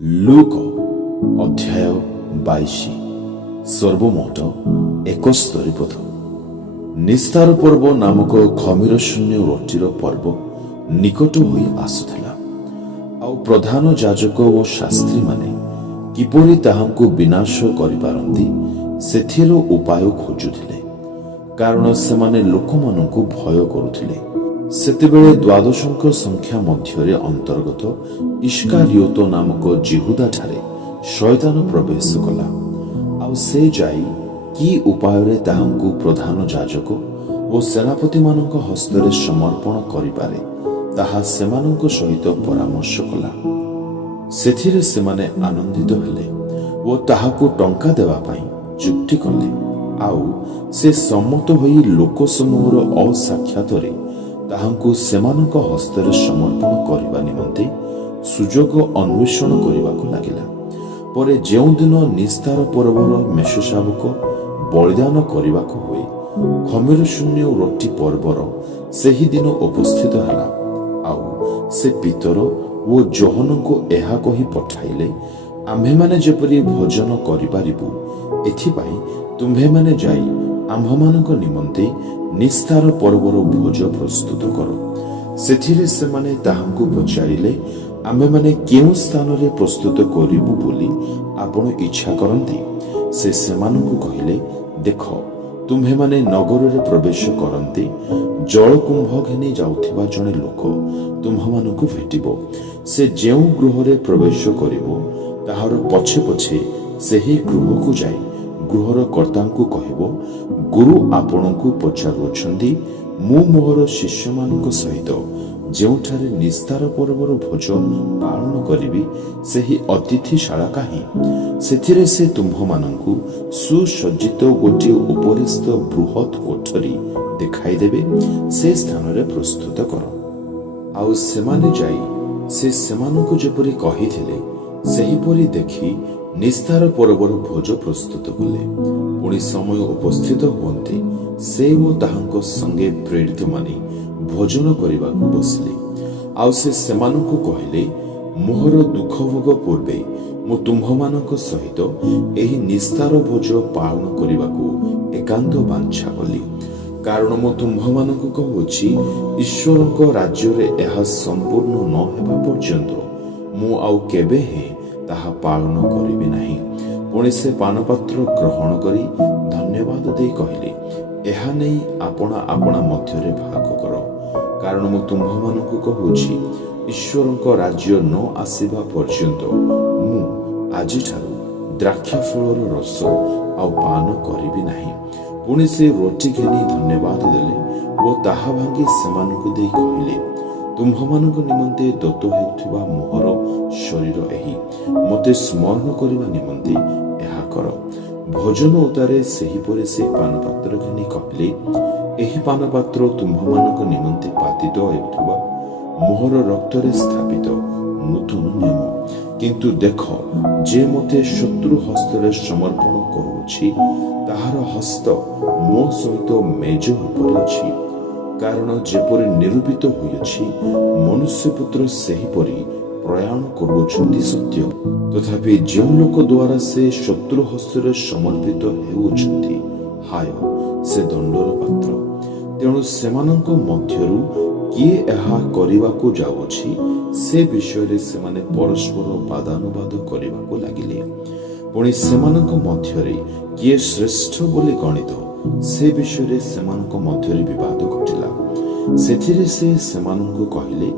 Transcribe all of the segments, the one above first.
ଲୁକ ଅଧ୍ୟାୟ 22 ସର୍ବମୋଟ 71 ପଦ। ନିସ୍ତାର ପର୍ବ ନାମକ ଖମିର ଶୂନ୍ୟ ରୋଟିର ପର୍ବ ନିକଟ ହୋଇ ଆସୁଥିଲା। ଆଉ ପ୍ରଧାନ ଯାଜକ ଓ ଶାସ୍ତ୍ରୀମାନେ କିପରି ତାହାଙ୍କୁ ବିନାଶ କରିପାରନ୍ତି ସେଥିର ଉପାୟ ଖୋଜୁଥିଲେ, କାରଣ ସେମାନେ ଲୋକମାନଙ୍କୁ ଭୟ କରୁଥିଲେ। ସେତେବେଳେ ଦ୍ୱାଦଶଙ୍କ ସଂଖ୍ୟା ମଧ୍ୟରେ ଅନ୍ତର୍ଗତ ଇସ୍କାରିଓତ ନାମକ ଜିହୁଦା ଠାରେ ଶୟତାନ ପ୍ରବେଶ କଲା। ଆଉ ସେ ଯାଇ କି ଉପାୟରେ ତାହାଙ୍କୁ ପ୍ରଧାନ ଯାଜକ ଓ ସେନାପତିମାନଙ୍କ ହସ୍ତରେ ସମର୍ପଣ କରିପାରେ ତାହା ସେମାନଙ୍କ ସହିତ ପରାମର୍ଶ କଲା। ସେଥିରେ ସେମାନେ ଆନନ୍ଦିତ ହେଲେ ଓ ତାହାକୁ ଟଙ୍କା ଦେବା ପାଇଁ ଚୁକ୍ତି କଲେ। ଆଉ ସେ ସମ୍ମତ ହୋଇ ଲୋକସମୂହର ଅସାକ୍ଷାତରେ ତାହାଙ୍କୁ ସେମାନଙ୍କ ହସ୍ତରେ ସମର୍ପଣ କରିବା ନିମନ୍ତେ ସୁଯୋଗ ଅନ୍ୱେଷଣ କରିବାକୁ ଲାଗିଲା। ପରେ ଯେଉଁଦିନ ନିସ୍ତାର ପର୍ବର ମେଷଶାବକ ବଳିଦାନ କରିବାକୁ ହୁଏ, ଖମିର ଶୂନ୍ୟ ରୋଟି ପର୍ବର ସେହି ଦିନ ଉପସ୍ଥିତ ହେଲା। ଆଉ ସେ ପିତର ଓ ଯୋହନଙ୍କୁ ଏହା କହି ପଠାଇଲେ, ଆମ୍ଭେମାନେ ଯେପରି ଭୋଜନ କରିପାରିବୁ, ଏଥିପାଇଁ ତୁମ୍ଭେମାନେ ଯାଇ ଆମ୍ଭମାନଙ୍କ ନିମନ୍ତେ ନିସ୍ତାର ପର୍ବର ଭୋଜ ପ୍ରସ୍ତୁତ କର। ସେଥିରେ ସେମାନେ ତାହାଙ୍କୁ ପଚାରିଲେ, ଆମ୍ଭେମାନେ କେଉଁ ସ୍ଥାନରେ ପ୍ରସ୍ତୁତ କରିବୁ ବୋଲି ଆପଣ ଇଚ୍ଛା କରନ୍ତି? ସେ ସେମାନଙ୍କୁ କହିଲେ, ଦେଖ, ତୁମ୍ଭେମାନେ ନଗରରେ ପ୍ରବେଶ କରନ୍ତି, ଜଳକୁମ୍ଭ ଘେନି ଯାଉଥିବା ଜଣେ ଲୋକ ତୁମ୍ଭମାନଙ୍କୁ ଭେଟିବ। ସେ ଯେଉଁ ଗୃହରେ ପ୍ରବେଶ କରିବ, ତାହାର ପଛେ ପଛେ ସେହି ଗୃହକୁ ଯାଇ ଗୃହର କର୍ତ୍ତାଙ୍କୁ କହିବ, ଗୁରୁ ଆପଣଙ୍କୁ ପଚାରୁଅଛନ୍ତି, ମୁଁ ମୋର ଶିଷ୍ୟମାନଙ୍କ ସହିତ ଯେଉଁଠାରେ ନିସ୍ତାର ପର୍ବର ଭୋଜ ପାଳନ କରିବି, ସେହି ଅତିଥିଶାଳା କାହିଁ? ସେଥିରେ ସେ ତୁମ୍ଭମାନଙ୍କୁ ସୁସଜ୍ଜିତ ଗୋଟିଏ ଉପରିସ୍ଥ ବୃହତ୍ କୋଠରୀ ଦେଖାଇଦେବେ। ସେ ସ୍ଥାନରେ ପ୍ରସ୍ତୁତ କର। ଆଉ ସେମାନେ ଯାଇ ସେ ସେମାନଙ୍କୁ ଯେପରି କହିଥିଲେ ସେହିପରି ଦେଖି ନିସ୍ତାର ପର୍ବର ଭୋଜ ପ୍ରସ୍ତୁତ କଲେ। ପୁଣି ସମୟ ଉପସ୍ଥିତ ହୁଅନ୍ତି ସେ ଓ ତାହାଙ୍କ ସଙ୍ଗେ ପ୍ରେରିତମାନେ ଭୋଜନ କରିବାକୁ ବସିଲେ। ଆଉ ସେ ସେମାନଙ୍କୁ କହିଲେ, ମୋହର ଦୁଃଖ ଭୋଗ ପୂର୍ବେ ମୁଁ ତୁମ୍ଭମାନଙ୍କ ସହିତ ଏହି ନିସ୍ତାର ଭୋଜ ପାଳନ କରିବାକୁ ଏକାନ୍ତ ବାଞ୍ଛା କଲି। କାରଣ ମୁଁ ତୁମ୍ଭମାନଙ୍କୁ କହୁଅଛି, ଈଶ୍ୱରଙ୍କ ରାଜ୍ୟରେ ଏହା ସମ୍ପୂର୍ଣ୍ଣ ନ ହେବା ପର୍ଯ୍ୟନ୍ତ ମୁଁ ଆଉ କେବେ ହେଁ ତାହା ପାଳନ କରିବି ନାହିଁ। ପୁଣି ସେ ପାନପାତ୍ର ଗ୍ରହଣ କରି ଧନ୍ୟବାଦ ଦେଇ କହିଲେ, ଏହା ନେଇ ଆପଣା ଆପଣା ମଧ୍ୟରେ ଭାଗ କର। କାରଣ ମୁଁ ତୁମ୍ଭମାନଙ୍କୁ କହୁଛି, ଈଶ୍ୱରଙ୍କ ରାଜ୍ୟ ନ ଆସିବା ପର୍ଯ୍ୟନ୍ତ ମୁଁ ଆଜିଠାରୁ ଦ୍ରାକ୍ଷା ଫଳର ରସ ଆଉ ପାନ କରିବି ନାହିଁ। ପୁଣି ସେ ରୋଟି ଘେନି ଧନ୍ୟବାଦ ଦେଲେ ଓ ତାହା ଭାଙ୍ଗି ସେମାନଙ୍କୁ ଦେଇ କହିଲେ, ତୁମ୍ଭମାନଙ୍କ ନିମନ୍ତେ ଦତ୍ତ ହେଉଥିବା ମୋହର ଶରୀର ଏହି, ମୋତେ ସ୍ମରଣ କରିବା ନିମନ୍ତେ ଏହା କର। ଭୋଜନ ଉତ୍ତାରେ ସେହିପରି ସେ ପାନପାତ୍ର ଘେନି କହିଲେ, ଏହି ପାନପାତ୍ର ତୁମ୍ଭମାନଙ୍କ ନିମନ୍ତେ ପାତିତ ହେଉଥିବା ମୋହର ରକ୍ତରେ ସ୍ଥାପିତ ନୂତନ ନିୟମ। କିନ୍ତୁ ଦେଖ, ଯେ ମୋତେ ଶତ୍ରୁ ହସ୍ତରେ ସମର୍ପଣ କରୁଅଛି, ତାହାର ହସ୍ତ ମୋ ସହିତ ମେଜ ଉପରେ ଅଛି। କାରଣ ଯେପରି ନିରୂପିତ ହୋଇଅଛି, ମନୁଷ୍ୟପୁତ୍ର ସେହିପରି ପ୍ରୟାଣ କରୁଅଛନ୍ତି ସତ୍ୟ, ତଥାପି ଯେଉଁ ଲୋକ ଦ୍ୱାରା ସେ ଶତ୍ରୁ ହସ୍ତରେ ସମର୍ପିତ ହେଉଅଛନ୍ତି, ହାୟ ସେ ଦଣ୍ଡର ପାତ୍ର। ତେଣୁ ସେମାନଙ୍କ ମଧ୍ୟରୁ କିଏ ଏହା କରିବାକୁ ଯାଉଅଛି, ସେ ବିଷୟରେ ସେମାନେ ପରସ୍ପର ବାଦାନୁବାଦ କରିବାକୁ ଲାଗିଲେ। ପୁଣି ସେମାନଙ୍କ ମଧ୍ୟରେ କିଏ ଶ୍ରେଷ୍ଠ ବୋଲି ଗଣିତ, ସେ ବିଷୟରେ ସେମାନଙ୍କ ମଧ୍ୟରେ ବିବାଦ ଘଟିଲା। ସେଥିରେ ସେ ସେମାନଙ୍କୁ କହିଲେ,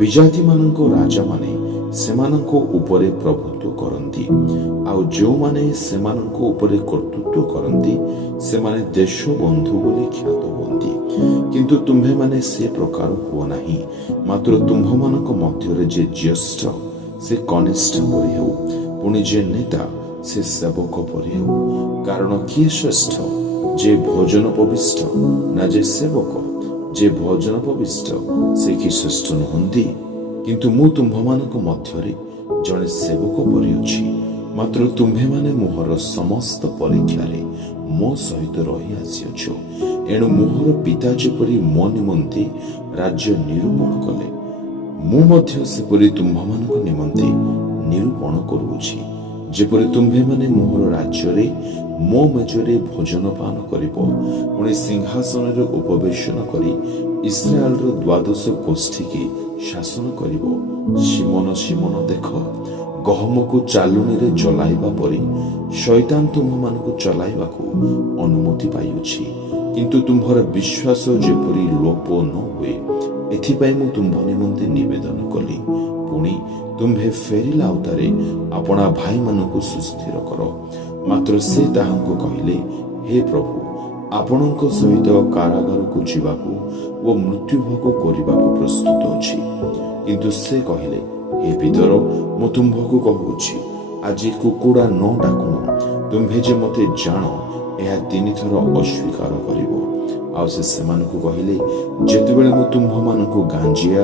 ବିଜାତିମାନଙ୍କ ରାଜାମାନେ ସେମାନଙ୍କ ଉପରେ ପ୍ରଭୁତ୍ୱ କରନ୍ତି, ଆଉ ଯେଉଁମାନେ ସେମାନଙ୍କ ଉପରେ କର୍ତ୍ତୃତ୍ୱ କରନ୍ତି, ସେମାନେ ଦେଶ ବନ୍ଧୁ ବୋଲି ଖ୍ୟାତ ହୁଅନ୍ତି। କିନ୍ତୁ ତୁମ୍ଭେମାନେ ସେ ପ୍ରକାର ହୁଅ ନାହିଁ। ମାତ୍ର ତୁମ୍ଭମାନଙ୍କ ମଧ୍ୟରେ ଯେ ଜ୍ୟେଷ୍ଠ, ସେ କନିଷ୍ଠ ପରି ହେଉ। ପୁଣି ଯେ ନେତା, ସେ ସେବକ ପରି ହେଉ। କାରଣ କିଏ ଶ୍ରେଷ୍ଠ, ଯେ ଭୋଜନ ପବିଷ୍ଟ, ନା ଯେ ସେବକ? ଯେ ଭୋଜନ ପବିଷ୍ଟ, ସେ କି ଶ୍ରେଷ୍ଠ ନୁହନ୍ତି? କିନ୍ତୁ ମୁଁ ତୁମ୍ଭମାନଙ୍କ ମଧ୍ୟରେ ଜଣେ ସେବକ ପରି ଅଛି। ମାତ୍ର ତୁମ୍ଭେମାନେ ମୋହର ସମସ୍ତ ପରୀକ୍ଷାରେ ମୋ ସହିତ ରହି ଆସିଅଛ। ଏଣୁ ମୋହର ପିତା ଯେପରି ମୋ ନିମନ୍ତେ ରାଜ୍ୟ ନିରୂପଣ କଲେ, ମୁଁ ମଧ୍ୟ ସେପରି ତୁମ୍ଭମାନଙ୍କ ନିମନ୍ତେ ନିରୂପଣ କରୁଅଛି, ଯେପରି ତୁମ୍ଭେମାନେ ମୋହର ରାଜ୍ୟରେ ମୋ ମେଜରେ ଭୋଜନ ପାନ କରିବ, ପୁଣି ସିଂହାସନରେ ଉପବେଶନ କରି ଇସ୍ରାଏଲର 12 ଗୋଷ୍ଠୀକି ଶାସନ କରିବ। ସିମୋନ ସିମୋନ, ଦେଖ, ଗହମକୁ ଚାଲୁଣିରେ ଚଲାଇବା ପରି ଶୈତାନ ତୁମ୍ଭମାନଙ୍କୁ ଚଲାଇବାକୁ ଅନୁମତି ପାଇଅଛି, କିନ୍ତୁ ତୁମ୍ଭର ବିଶ୍ୱାସ ଯେପରି ଲୋପ ନ ହୁଏ, ଏଥିପାଇଁ ମୁଁ ତୁମ୍ଭ ନିମନ୍ତେ ନିବେଦନ କଲି। ପୁଣି ତୁମ୍ଭେ ଫେରିଲା ଉତ୍ତାରେ ଆପଣା ଭାଇମାନଙ୍କୁ ସୁସ୍ଥିର କର। ମାତ୍ର ସେ ତାହାଙ୍କୁ କହିଲେ, ହେ ପ୍ରଭୁ, ଆପଣଙ୍କ ସହିତ କାରାଗାରକୁ ଯିବାକୁ ଓ ମୃତ୍ୟୁଭୋଗ କରିବାକୁ ପ୍ରସ୍ତୁତ ଅଛି। କିନ୍ତୁ ସେ କହିଲେ, ହେ ପିତର, ମୁଁ ତୁମ୍ଭକୁ କହୁଅଛି, ଆଜି କୁକୁଡ଼ା ନ ଡାକୁଣ, ତୁମ୍ଭେ ଯେ ମୋତେ ଜାଣ, ଏହା 3 ଥର ଅସ୍ୱୀକାର କରିବ। ଆଉ ସେ ସେମାନଙ୍କୁ କହିଲେ, ଯେତେବେଳେ ମୁଁ ତୁମ୍ଭମାନଙ୍କୁ ଗାଞ୍ଜିଆ,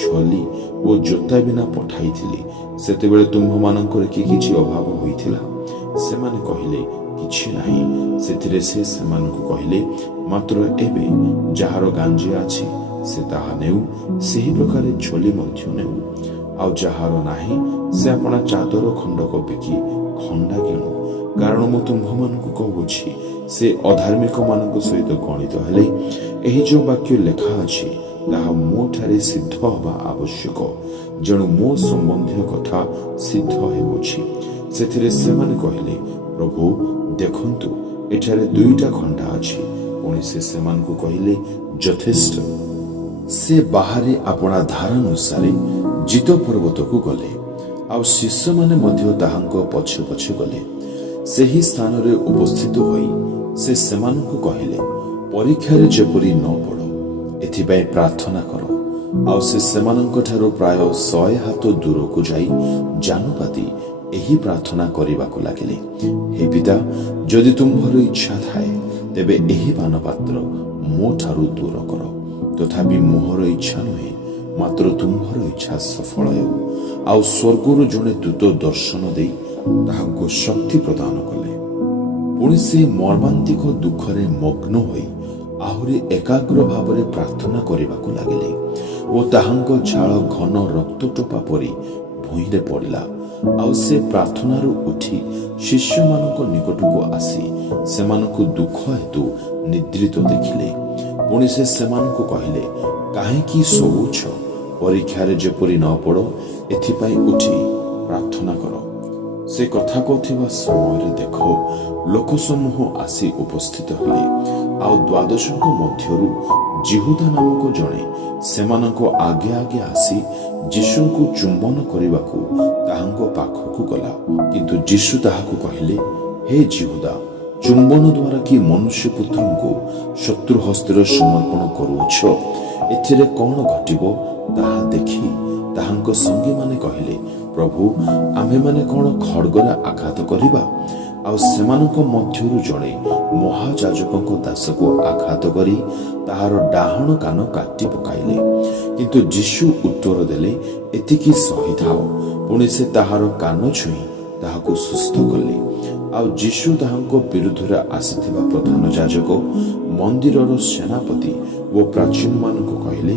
ଝୋଲି ଓ ଜୋତା ବିନା ପଠାଇଥିଲି, ସେତେବେଳେ ତୁମ୍ଭମାନଙ୍କର କି କିଛି ଅଭାବ ହୋଇଥିଲା? ସେମାନେ କହିଲେ, କିଛି ନାହିଁ। ସେଥିରେ ସେ ସେମାନଙ୍କୁ କହିଲେ, ମାତ୍ର ଏବେ ଯାହାର ଗାଞ୍ଜିଆ ଅଛି ସେ ତାହା ନେଉ, ସେହି ପ୍ରକାରେ ଝୋଲି ମଧ୍ୟ ନେଉ। ଆଉ ଯାହାର ନାହିଁ ସେ ଆପଣା ଚାଦର ଖଣ୍ଡକ ବିକି ଖଣ୍ଡା କିଣୁ। କାରଣ ମୁଁ ତୁମ୍ଭମାନଙ୍କୁ କହୁଅଛି, ସେ ଅଧାର୍ମିକମାନଙ୍କ ସହିତ ଗଣିତ ହେଲେ ଏହି ଯେଉଁ ବାକ୍ୟ ଲେଖା ଅଛି ତାହା ମୋ ଠାରେ ସିଦ୍ଧ ହେବା ଆବଶ୍ୟକ। ଯେଣୁ ମୋ ସମ୍ବନ୍ଧୀୟ କଥା ସିଦ୍ଧ ହେଉଅଛି। ସେଥିରେ ସେମାନେ କହିଲେ, ପ୍ରଭୁ, ଦେଖନ୍ତୁ, ଏଠାରେ 2ଟା ଖଣ୍ଡା ଅଛି। ପୁଣି ସେ ସେମାନଙ୍କୁ କହିଲେ, ଯଥେଷ୍ଟ। ସେ ବାହାରେ ଆପଣା ଧାରାନୁସାରେ ଜିତ ପର୍ବତକୁ ଗଲେ, ଆଉ ଶିଷ୍ୟମାନେ ମଧ୍ୟ ତାହାଙ୍କ ପଛେ ପଛେ ଗଲେ। ସେହି ସ୍ଥାନରେ ଉପସ୍ଥିତ ହୋଇ ସେ ସେମାନଙ୍କୁ କହିଲେ, ପରୀକ୍ଷାରେ ଯେପରି ନ ପଡ଼, ଏଥିପାଇଁ ପ୍ରାର୍ଥନା କର। ଆଉ ସେ ସେମାନଙ୍କ ଠାରୁ ପ୍ରାୟ 100 ହାତ ଦୂରକୁ ଯାଇ ଜାନୁପାତି ଏହି ପ୍ରାର୍ଥନା କରିବାକୁ ଲାଗିଲେ, ହେ ପିତା, ଯଦି ତୁମ୍ଭର ଇଚ୍ଛା ଥାଏ, ତେବେ ଏହି ପାନପାତ୍ର ମୋ ଠାରୁ ଦୂର କର। ତଥାପି ମୋହର ଇଚ୍ଛା ନୁହେଁ, ମାତ୍ର ତୁମ୍ଭର ଇଚ୍ଛା ସଫଳ ହେଉ। ଆଉ ସ୍ୱର୍ଗରୁ ଜଣେ ଦୂତ ଦର୍ଶନ ଦେଇ ତାହାଙ୍କୁ ଶକ୍ତି ପ୍ରଦାନ କଲେ। ପୁଣି ସେ ମର୍ମାନ୍ତିକ ଦୁଃଖରେ ମଗ୍ନ ହୋଇ ଆହୁରି ଏକାଗ୍ର ଭାବରେ ପ୍ରାର୍ଥନା କରିବାକୁ ଲାଗିଲେ, ଓ ତାହାଙ୍କ ଝାଳ ଘନ ରକ୍ତଟୋପା ପରି ଭୂଇଁରେ ପଡ଼ିଲା। ଆଉ ସେ ପ୍ରାର୍ଥନାରୁ ଉଠି ଶିଷ୍ୟମାନଙ୍କ ନିକଟକୁ ଆସି ସେମାନଙ୍କୁ ଦୁଃଖ ହେତୁ ନିଦ୍ରିତ ଦେଖିଲେ। ପୁଣି ସେ ସେମାନଙ୍କୁ କହିଲେ, କାହିଁକି ଶୋଉଛ? ପରୀକ୍ଷାରେ ଯେପରି ନ ପଡ଼, ଏଥିପାଇଁ ଉଠି ପ୍ରାର୍ଥନା କର। ସେ କଥା କହୁଥିବା ସମୟରେ ଦେଖ, ଲୋକସମୂହ ଆସି ଉପସ୍ଥିତ ହେଲେ। ଆଉ 12ଙ୍କ ମଧ୍ୟରୁ ଜିହୁଦା ନାମକ ଜଣେ ସେମାନଙ୍କ ଆଗେ ଆଗେ ଆସି ଯୀଶୁଙ୍କୁ ଚୁମ୍ବନ କରିବାକୁ ତାହାଙ୍କ ପାଖକୁ ଗଲା। କିନ୍ତୁ ଯୀଶୁ ତାହାକୁ କହିଲେ, ହେ ଜିହୁଦା, ଚୁମ୍ବନ ଦ୍ୱାରା କି ମନୁଷ୍ୟ ପୁତ୍ରଙ୍କୁ ଶତ୍ରୁ ହସ୍ତରେ ସମର୍ପଣ କରୁଅଛ? ଏଥିରେ କ'ଣ ଘଟିବ ତାହା ଦେଖି ତାହାଙ୍କ ସଙ୍ଗୀମାନେ କହିଲେ, ପ୍ରଭୁ, ଆମ୍ଭେମାନେ କ'ଣ ଖଡ୍ଗରେ ଆଘାତ କରିବା? ଆଉ ସେମାନଙ୍କ ମଧ୍ୟରୁ ଜଣେ ମହାଯାଜକଙ୍କ ଦାସକୁ ଆଘାତ କରି ତାହାର ଡାହାଣ କାନ କାଟି ପକାଇଲେ। କିନ୍ତୁ ଯୀଶୁ ଉତ୍ତର ଦେଲେ, ଏତିକି ସହିଥାଅ। ପୁଣି ସେ ତାହାର କାନ ଛୁଇଁ ତାହାକୁ ସୁସ୍ଥ କଲେ। ଆଉ ଯୀଶୁ ତାହାଙ୍କ ବିରୁଦ୍ଧରେ ଆସିଥିବା ପ୍ରଧାନ ଯାଜକ, ମନ୍ଦିରର ସେନାପତି ଓ ପ୍ରାଚୀନମାନଙ୍କୁ କହିଲେ,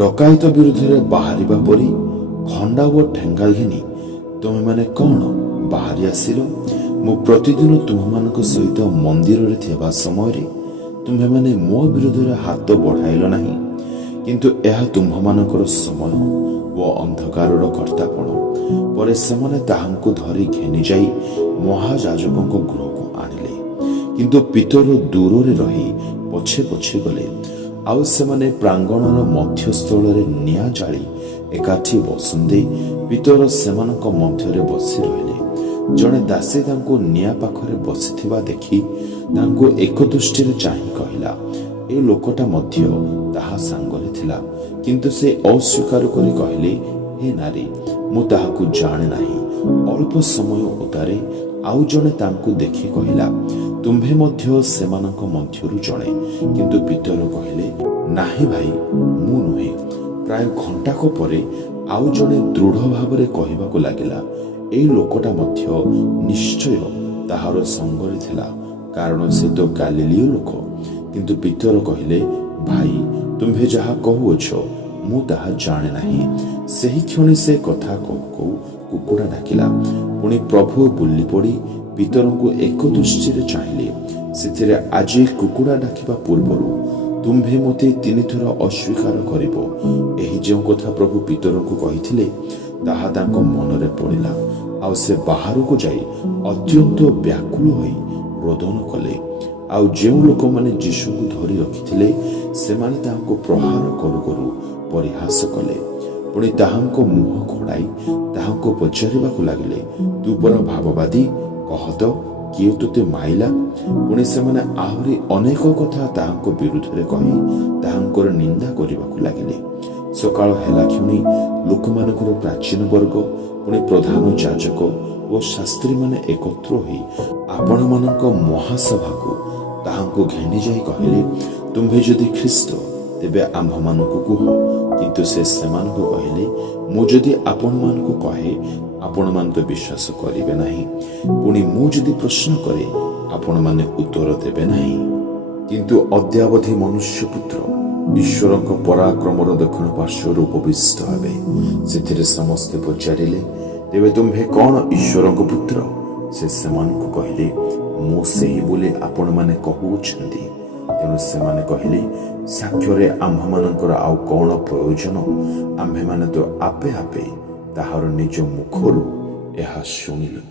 ଡକାୟତ ବିରୁଦ୍ଧରେ ବାହାରିବା ପରି ଖଣ୍ଡା ଓ ଠେଙ୍ଗା ଘେନି ତୁମେମାନେ କ'ଣ ବାହାରି ଆସିଲ? ମୁଁ ପ୍ରତିଦିନ ତୁମମାନଙ୍କ ସହିତ ମନ୍ଦିରରେ ଥିବା ସମୟରେ ତୁମ୍ଭେମାନେ ମୋ ବିରୁଦ୍ଧରେ ହାତ ବଢ଼ାଇଲ ନାହିଁ। କିନ୍ତୁ ଏହା ତୁମ୍ଭମାନଙ୍କର ସମୟ ଓ ଅନ୍ଧକାରର କର୍ତ୍ତାପଣ। ପରେ ସେମାନେ ତାହାଙ୍କୁ ଧରି ଘେନିଯାଇ ମହାଯାଜକଙ୍କ ଗୃହକୁ ଆଣିଲେ। କିନ୍ତୁ ପିତର ଦୂରରେ ରହି ପଛେ ପଛେ ଗଲେ। ଆଉ ସେମାନେ ପ୍ରାଙ୍ଗଣର ମଧ୍ୟସ୍ଥଳରେ ନିଆଁ ଜାଳି ଏକାଠି ବସନ୍ତି। ପିତର ସେମାନଙ୍କ ମଧ୍ୟରେ ବସି ରହିଲେ। ଜଣେ ଦାସୀ ତାଙ୍କୁ ନିଆଁ ପାଖରେ ବସିଥିବା ଦେଖି ତାଙ୍କୁ ଏକଦୃଷ୍ଟିରେ ଚାହିଁ କହିଲା, ଏ ଲୋକଟା ମଧ୍ୟ ତାହା ସାଙ୍ଗରେ ଥିଲା। କିନ୍ତୁ ସେ ଅସ୍ୱୀକାର କରି କହିଲେ, ହେ ନାରୀ, ମୁଁ ତାହାକୁ ଜାଣେ ନାହିଁ। ଅଳ୍ପ ସମୟ ଉତ୍ତାରେ ଆଉ ଜଣେ ତାଙ୍କୁ ଦେଖି କହିଲା, ତୁମ୍ଭେ ମଧ୍ୟ ସେମାନଙ୍କ ମଧ୍ୟରୁ ଜଣେ। କିନ୍ତୁ ପିତର କହିଲେ, ନାହିଁ ଭାଇ, ମୁଁ ନୁହେଁ। ପ୍ରାୟ ଘଣ୍ଟାକ ପରେ ଆଉ ଜଣେ ଦୃଢ଼ ଭାବରେ କହିବାକୁ ଲାଗିଲା, ଏଇ ଲୋକଟା ମଧ୍ୟ ନିଶ୍ଚୟ ତାହାର ସଙ୍ଗରେ ଥିଲା, କାରଣ ସେ ତ ଗାଲିଲୀୟ ଲୋକ। କିନ୍ତୁ ପିତର କହିଲେ, ଭାଇ, ତୁମ୍ଭେ ଯାହା କହୁଅଛ ମୁଁ ତାହା ଜାଣେ ନାହିଁ। ସେହି କ୍ଷଣି ସେ କଥା କହୁ କହୁ କୁକୁଡ଼ା ଡାକିଲା। ପୁଣି ପ୍ରଭୁ ବୁଲି ପଡ଼ି ପିତରଙ୍କୁ ଏକ ଦୃଷ୍ଟିରେ ଚାହିଁଲେ। ସେଥିରେ ଆଜି କୁକୁଡ଼ା ଡାକିବା ପୂର୍ବରୁ ତୁମ୍ଭେ ମୋତେ 3 ଥର ଅସ୍ୱୀକାର କରିବ। ଏହି ଯେଉଁ କଥା ପ୍ରଭୁ ପିତରଙ୍କୁ କହିଥିଲେ ତାହା ତାଙ୍କ ମନରେ ପଡ଼ିଲା। ଆଉ ସେ ବାହାରକୁ ଯାଇ ଅତ୍ୟନ୍ତ ବ୍ୟାକୁଳ ହୋଇ ରୋଦନ କଲେ। ଆଉ ଯେଉଁ ଲୋକମାନେ ଯୀଶୁଙ୍କୁ ଧରି ରଖିଥିଲେ ସେମାନେ ତାହାଙ୍କୁ ପ୍ରହାର କରୁ କରୁ ପରିହାସ କଲେ। ପୁଣି ତାହାଙ୍କ ମୁହଁ ଘୋଡ଼ାଇ ତାହାଙ୍କୁ ପଚାରିବାକୁ ଲାଗିଲେ, ତୁ ପରା ଭାବବାଦୀ, କହ ତ କିଏ ତୋତେ ମାଇଲା? ପୁଣି ସେମାନେ ଆହୁରି ଅନେକ କଥା ତାହାଙ୍କ ବିରୁଦ୍ଧରେ କହି ତାହାଙ୍କର ନିନ୍ଦା କରିବାକୁ ଲାଗିଲେ। ସକାଳ ହେଲା କ୍ଷଣି ଲୋକମାନଙ୍କର ପ୍ରାଚୀନ ବର୍ଗ ପୁଣି ପ୍ରଧାନ ଯାଜକ ଓ ଶାସ୍ତ୍ରୀମାନେ ଏକତ୍ର ହୋଇ ଆପଣମାନଙ୍କ ମହାସଭାକୁ ତାହାଙ୍କୁ ଘେନି ଯାଇ କହିଲେ, ତୁମ୍ଭେ ଯଦି ଖ୍ରୀଷ୍ଟ ତେବେ ଆମ୍ଭମାନଙ୍କୁ କୁହ। କିନ୍ତୁ ସେ ସେମାନଙ୍କୁ କହିଲେ, ମୁଁ ଯଦି ଆପଣମାନଙ୍କୁ କହେ ଆପଣମାନେ ତ ବିଶ୍ୱାସ କରିବେ ନାହିଁ। ପୁଣି ମୁଁ ଯଦି ପ୍ରଶ୍ନ କରେ ଆପଣମାନେ ଉତ୍ତର ଦେବେ ନାହିଁ। କିନ୍ତୁ ଅଦ୍ୟାବଧି ମନୁଷ୍ୟପୁତ୍ର ଈଶ୍ୱରଙ୍କ ପରାକ୍ରମର ଦକ୍ଷିଣ ପାର୍ଶ୍ୱରୁ ଉପବିଷ୍ଟ ହେବେ। ସେଥିରେ ସମସ୍ତେ ପଚାରିଲେ, ତେବେ ତୁମ୍ଭେ କ'ଣ ଈଶ୍ୱରଙ୍କ ପୁତ୍ର? ସେ ସେମାନଙ୍କୁ କହିଲେ, ମୁଁ ସେହି ବୋଲି ଆପଣମାନେ କହୁଅଛନ୍ତି। ତେଣୁ ସେମାନେ କହିଲେ, ସାକ୍ଷ୍ୟରେ ଆମ୍ଭମାନଙ୍କର ଆଉ କ'ଣ ପ୍ରୟୋଜନ? ଆମ୍ଭେମାନେ ତ ଆପେ ଆପେ ତାହାର ନିଜ ମୁଖରୁ ଏହା ଶୁଣିଲୁ।